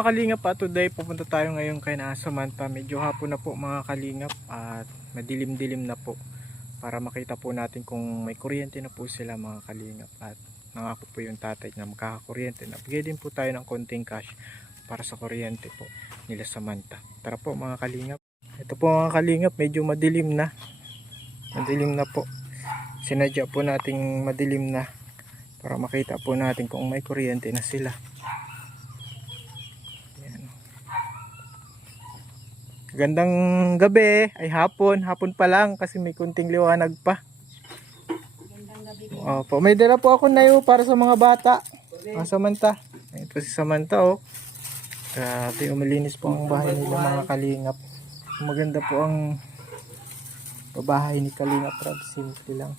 Mga kalingap, today pupunta tayo ngayon kay Samantha. Medyo hapon na po mga kalingap at madilim-dilim na po, para makita po natin kung may kuryente na po sila mga kalingap. At nangako po yung tatay na magkakakuryente. Nabigay din po tayo ng konting cash para sa kuryente po nila Samantha. Tara po mga kalingap. Ito po mga kalingap, medyo madilim na. Madilim na po. Sinadya po nating madilim na para makita po natin kung may kuryente na sila. Gandang gabi, ay hapon pa lang kasi may kunting liwanag pa. Gandang gabi po. Opo, may dala po ako nayo para sa mga bata. Samantha. Ito si Samantha oh. Grabe, malinis po ang bahay nila mga kalingap. Maganda po ang bahay ni Kalingap Rab, simple lang.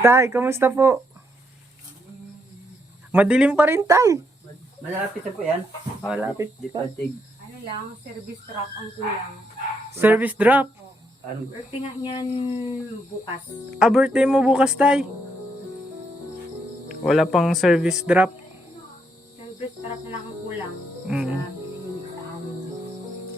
Tay, kamusta po? Madilim pa rin tay. Malapit na po yan. Malapit Di pa. patig. Ano lang, service truck ang kulang. Service drop. Ano? Birthday nga niyan bukas. Birthday mo bukas tay. Wala pang service drop. Service truck na lang ang kulang. Mm. Sa binili sa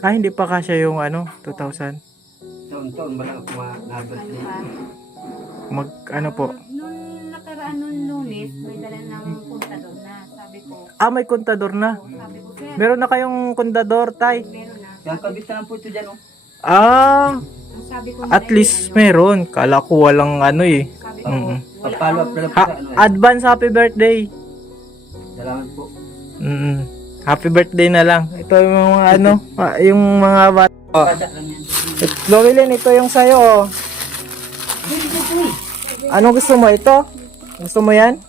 amin. Hindi pa kasya yung 2,000. Taon-taon ba lang ako Ano nabirthday? pa? Ano po? Nung nakaraan nung Lunes, may dala ng kontador na. Sabi ko, May kontador na. sabi ko, sir, Meron na kayong kontador tay. meron na. Kaya kabit na lang po ito dyan oh. Ang sabi ko At least meron. Kala ko walang eh. Sabi ko, Mm. wala Pag-follow up na lang po Ha, sa ano eh. advance happy birthday. Salamat po. Happy birthday na lang. Ito yung mga yung mga bata. Bata lang yan. Lowilin, ito yung sayo oh. Ano gusto mo? Ito? Gusto mo yan?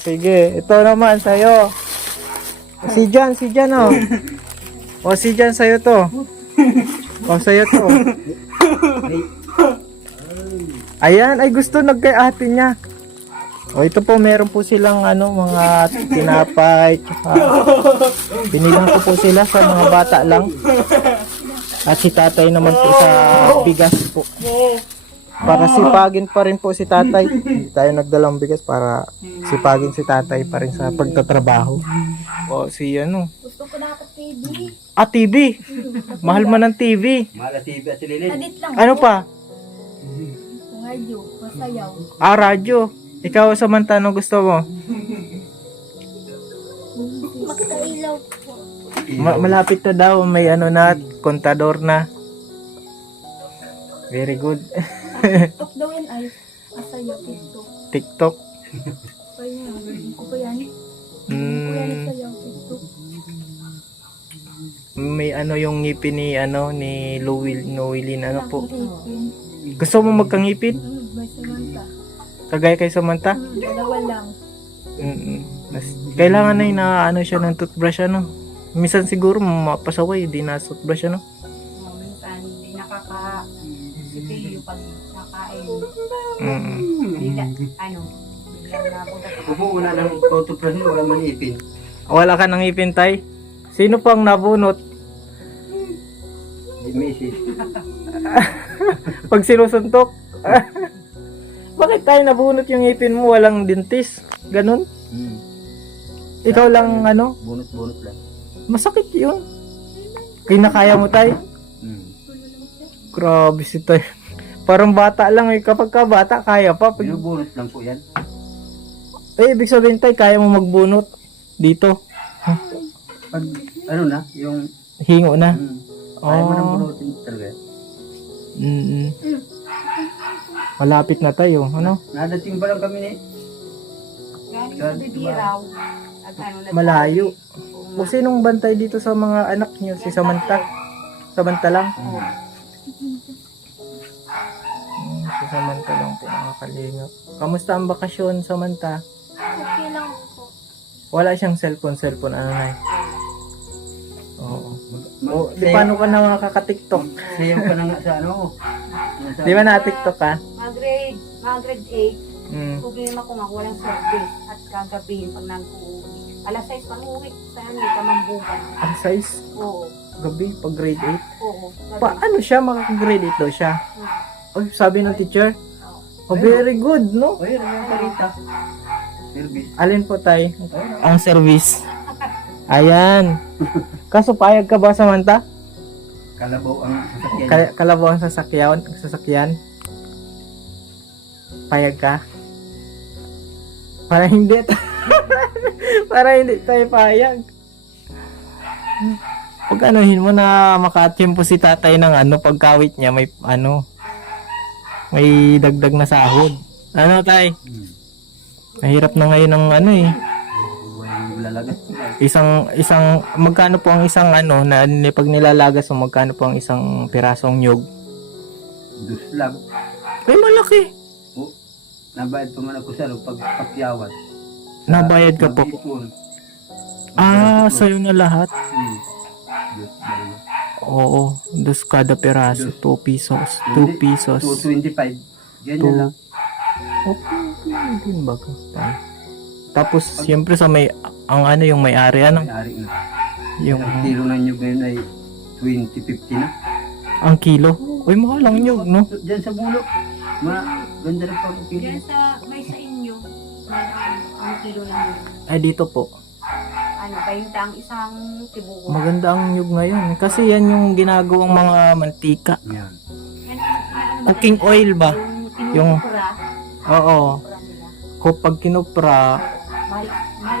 Sige. Ito naman sayo. Si Jan oh. Si Jan sayo to. Sayo to. Ayan, ay gusto nagkay ate niya. Ito po, meron po silang mga tinapay, tsaka binilang ko po sila sa mga bata lang. At si tatay naman po sa bigas po. Para sipagin pa rin po si tatay. Hindi tayo nagdalang bigas para sipagin si tatay pa rin sa pagtatrabaho. Si gusto ko dapat TV. TV. Mahal man ng TV. Mahal na TV at sililin. Edit lang. Ano pa? Radyo, masayaw. Radyo. Ikaw Samantha, ano gusto mo? Makailaw po. Malapit na daw, may na, kontador na. Very good. TikTok daw yan ay masayaw TikTok. TikTok. Kaya, ko pa yan. Mm, Masayaw TikTok. may yung ngipin ni ni Noelin po. Ipin. Gusto mo magkangipin? May Samantha. Kagaya kay Samantha? Dalawa lang. Kailangan na siya ng toothbrush Minsan siguro mapasaway, di na toothbrush Minsan, hindi nakaka-sipilyo pag nakain. Mm. Bigla, biglang napunta sa Upo una ng toothbrush nyo, wala man ipin. Wala ka nang ngipin tay? Sino pang nabunot? Di misis. Pag sinusuntok? Bakit tayo nabunot yung ngipin mo? Walang dentist? Ganun? Ikaw lang Bunot-bunot lang. masakit yun. Kinakaya mo tay? Grabe si tay. Parang bata lang kapag ka bata kaya pa. Binubunot lang po yan. Ibig sabihin tay, kaya mo magbunot dito. Pag yung Hingo na. ayaw mo nang bunutin talaga. Malapit na tayo. Nadating pa lang kami ni. galing sa bibiraw. Malayo. O sinong bantay dito sa mga anak niyo? Si Samantha? Samantha lang? Si Samantha lang po mga kalingap. Kamusta ang bakasyon, Samantha? Okay lang po. Wala siyang cellphone, nay? Oo. Di paano ka na makaka-tiktok? Sayaw ka na nga sa Di ba na-tiktok ka? Mga grade 8, problema ko nga walang service at kagabihin pag nag-uwi. Alas 6 pang uwi sa amin, kamambukan. Ang size? Oo. Gabi, pag grade 8? Oo. Paano siya makaka-grade 8 daw siya? Ay, sabi ng teacher? Very good, no? Ayun, yung karita. Service. Alin po tay? Ang service. Ayan. Kaso payag ka ba, Samantha? Kalabaw ang sasakyan. Kalabaw ang sasakyan? Payag ka? Para hindi. Para hindi tayo payag. Pag anuhin mo na makatsimpo si tatay ng pagkawit niya, may may dagdag na sahod. Ano, tay? Mahirap na ngayon ng Walang lalagas. Isang magkano po ang isang na pag nilalagas mo, magkano po ang isang pirasong nyug? Dus lang. Ay, malaki. Nabayad pa man ako sa pagpakyawat. Nabayad ka po. Sa'yo na lahat. Dus dalawa. Oo, dos kada piraso, 2 pesos. 2 pesos. 225. Ganyan lang. Okay, din ba ka? Tapos, siyempre sa may, yung may-ari, May-ari na. yung, Ang kilo ng nyug ngayon ay 20-50 na. ang kilo. Uy, mahal ang nyug, no? Diyan sa bulo. Ganda rin pa ang kilo. Diyan sa inyo, ang kilo lang yun. Ay, dito po. 20 ang isang tibuko. Maganda ang nyug ngayon. Kasi yan yung ginagawang mga mantika. Yan. Cooking oil ba? Yung- Kinupura. Oo. Kupura nila. Kapag kinupra, Mahal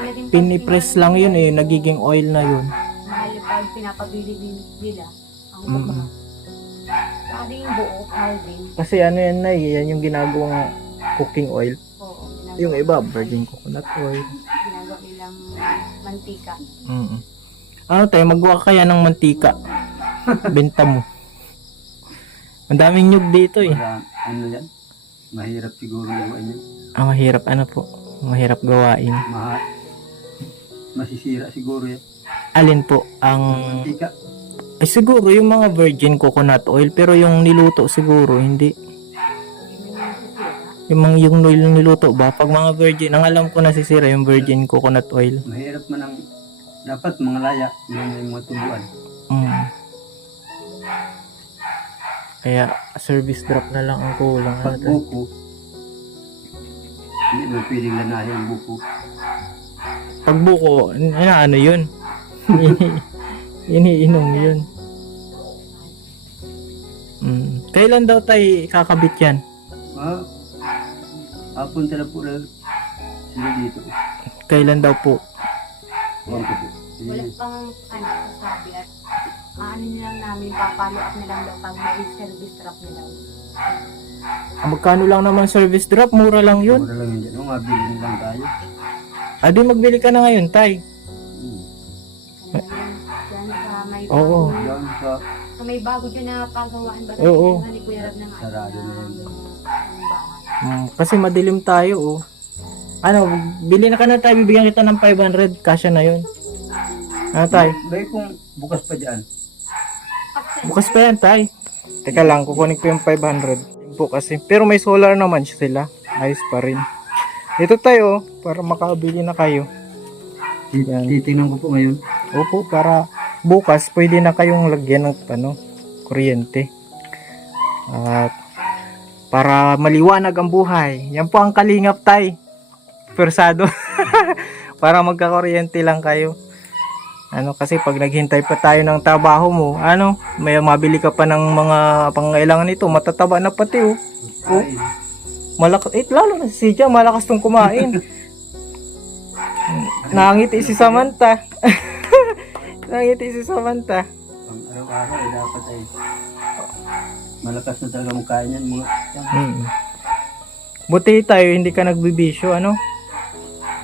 na din pinipress lang yun nagiging oil na yun. Mahal pag pinapabili din nila. Ang Mm. kupra. Saka din yung buo, mahal din. Kasi yan yung ginagawang cooking oil. Oo. Yung iba, virgin coconut oil. Ginagawa nilang mantika. Tayo, magawa kaya ng mantika. Benta mo. Ang daming nyug dito Para ano yan? Mahirap siguro gawain yan. Mahirap po. Mahirap gawain. Masisira siguro yan. Alin po ang... Mantika. Ay siguro yung mga virgin coconut oil, pero yung niluto siguro hindi. Yung niluto ba? Pag mga virgin, ang alam ko nasisira yung virgin coconut oil. Mahirap man ang dapat mga laya yung may mga tubuan. Kaya service drop na lang ang kulang. Pag buko, hindi mo pwedeng lanahin ang buko. Pag buko, yun? Iniinom yun. Kailan daw tayo kakabit yan? Apunta na po na sila dito. Kailan daw po? Huwag ko po. Wala pang sabi at nilang namin, papalo up nilang daw pag may service drop nila. Magkano lang naman service drop? Mura lang yun. Mura lang yun dyan. O nga, bilhin lang tayo. Di magbili ka na ngayon, tay. Diyan sa may Oo. bago. Yan sa So may bago dyan na pagawaan ba? Oo. Ni Kuya Rab ng Sarado na yan. bahay. Kasi madilim tayo, bili na ka na tayo, bibigyan kita ng 500, kasya na yun. Tay? Bay kung bukas pa dyan. Bukas pa yan, tay. Teka lang, kukunin ko yung 500 po kasi. Pero may solar naman sila. Ayos pa rin. Ito tayo, para makabili na kayo. Yan. Titingnan ko po ngayon. Opo, para bukas pwede na kayong lagyan ng kuryente. At para maliwanag ang buhay. Yan po ang kalingap, tay. Persado. Para magkakuryente lang kayo. Kasi pag naghintay pa tayo ng trabaho mo, may mabili ka pa ng mga pangailangan nito, matataba na pati, malakas, lalo na si Sia, malakas tong kumain. Nangiti si Samantha. Nangiti si Samantha. Ang araw-araw ay dapat ay malakas na talaga mukhain yan mga Buti tayo, hindi ka nagbibisyo,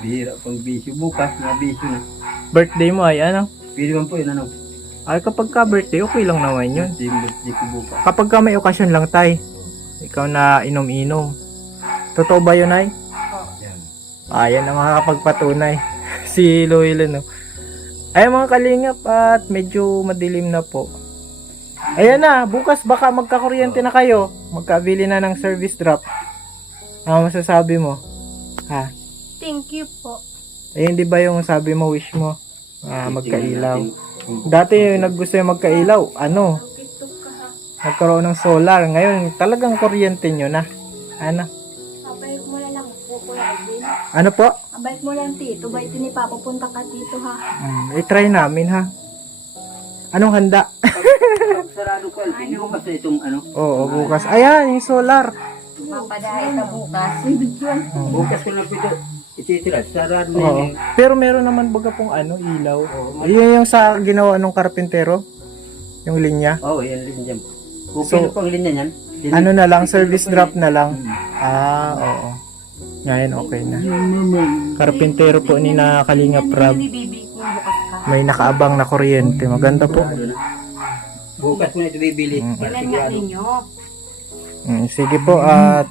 bihira pang bisyo. Bukas na bisyo na. Birthday mo ay Pwede man po yun Ay kapag ka birthday, okay lang naman yun. Birthday ko bukas. Kapag ka may okasyon lang tay, ikaw na inom-inom. Totoo ba yun ay? Yan. Yan ang makakapagpatunay. Si Loyal Ay mga kalingap at medyo madilim na po. Ayan na, bukas baka magkakuryente na kayo. Magkabili na ng service drop. Ano masasabi mo? Thank you po. Hindi ba yung sabi mo, wish mo? Magkailaw. Dati naggusto yung magkailaw. Nagkaroon ng solar. Ngayon, talagang kuryente nyo na. Abay mo na lang po, Kuya Alvin. Ano po? Abait mo lang tito, bait ni Papa, punta ka dito ha. I-try namin ha. Anong handa? Pag sarado ko, hindi mo kasi itong ano. Oo, bukas. Ayan, yung solar. Mapadahay ka bukas. Bukas ko lang ito. Ititira, sarado na Oo. yun. Pero meron naman baga pong ilaw. Yun yung sa ginawa ng karpintero. Yung linya. Oo, yan din dyan. Okay So, na pang linya yan. Ano na lang, service drop na lang. Oo. Ngayon, okay na. Karpintero po ni na Kalingap Rab. Ni Bibi kung bukas ka. May nakaabang na kuryente. Maganda po. Bukas mo na ito bibili. Para Kailan nga sigurado. ninyo? Sige po at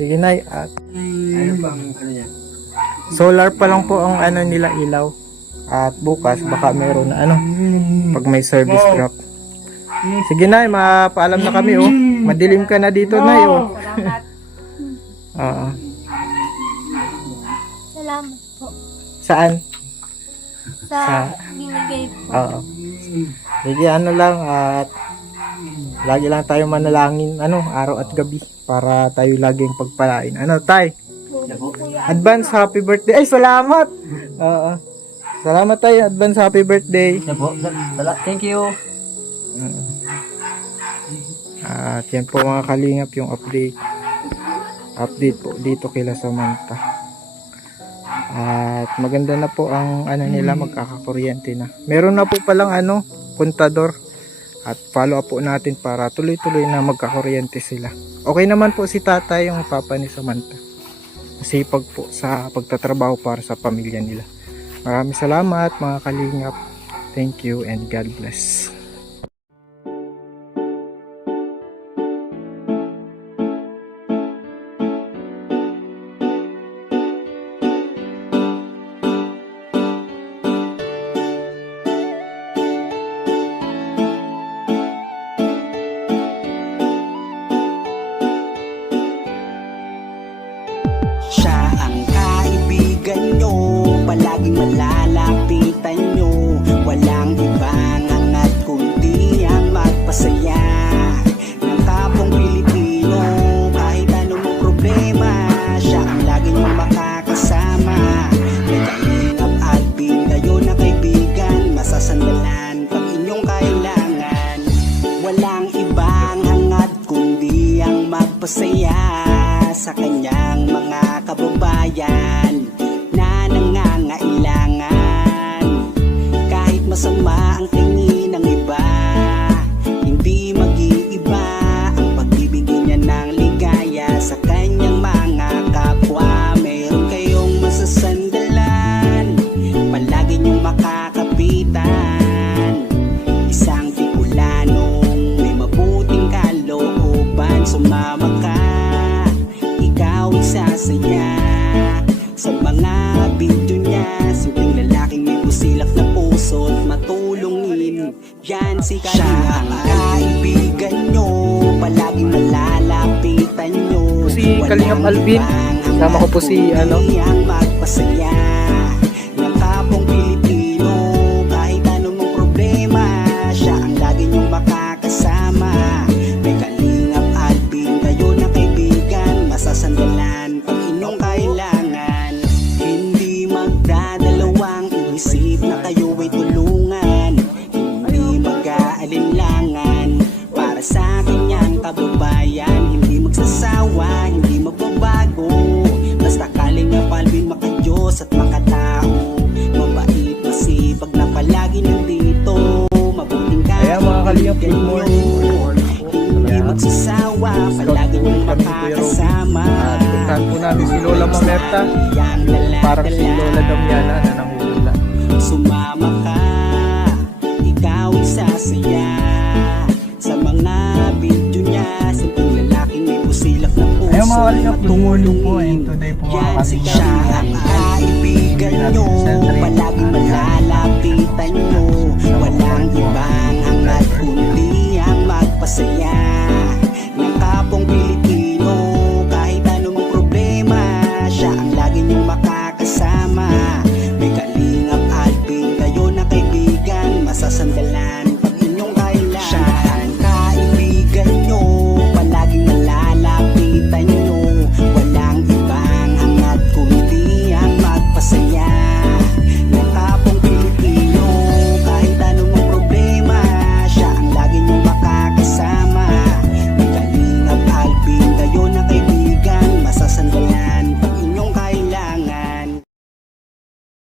sige na at Ano pang ano yan? solar pa lang po ang ano nila ilaw. At bukas baka meron na ano pag may service drop. Sige na, mapaalam na kami oh. Madilim ka na dito na oh. Salamat. Oo. Salamat po Saan? sa binigay po. Oo. Sige ano lang at lagi lang tayo manalangin ano araw at gabi para tayo laging pagpalain. Ano tay? Advance happy birthday. Ay salamat. Oo. Salamat tayo advance happy birthday. Yan po. Thank you. At yan po mga kalingap yung update po dito kila Samantha. At maganda na po ang ano nila magkakakuryente na. Meron na po palang ano kontador at follow up po natin para tuloy-tuloy na magkakuryente sila. Okay naman po si tatay yung papa ni Samantha. Masipag po sa pagtatrabaho para sa pamilya nila. Maraming salamat mga kalingap. Thank you and God bless. Siya ang kaibigan nyo, palaging malalapitan nyo. Walang ibang hangat kundi ang magpasaya ng kapong Pilipino. Kahit anong problema, siya ang lagi nyong makakasama. May Kalingap Alvin, kayo na kaibigan, masasandalan pag inyong kailangan. Walang ibang hangat kundi ang magpasaya sa kanyang mga kababayan na nangangailangan. Kahit masama ang tingin ng iba, hindi mag-iiba ang pagbibigay niya ng ligaya sa kanyang mga kapwa. Meron kayong masasandalan, palagi niyong makakapitan. Isang Bicolanong may mabuting kalooban, sumama ka, ikaw isasaya sa mga video niya. Simpleng lalaking may busilak na puso't matulungin, yan si Kalingap. Siya ang kaibigan nyo, palaging malalapitan nyo. Si Kalingap Alvin, kasama ko po si ano ang magpasaya ng kapong Pilipino. Kahit anong problema, siya ang lagi nyong makakasama. May Kalingap Alvin, kayo na kaibigan, masasandalan pag inyong kailangan. Hindi magdadalawang isip na kayo ay tulungan. Hindi mag-aalinlangan para sa kanyang kababayan. Hindi magsasawa, hindi magbabago. Basta Kalingap Alvin, makadiyos at makatao. Mabait, masipag na palagi nandito. Mabuting Ayan mga kalingap, good morning. hindi magsasawa, palagi niyong makakasama. At puntahan po namin si Lola Mamerta. Parang si Lola Damiana na nangungula. Sumama ka, ikaw isasaya sa mga video niya. Simpleng lalaking may busilak na puso. Ayan mga kalingap, good morning po. And today po mga Yan si kalingap, siya ang kaibigan nyo, palaging malalapit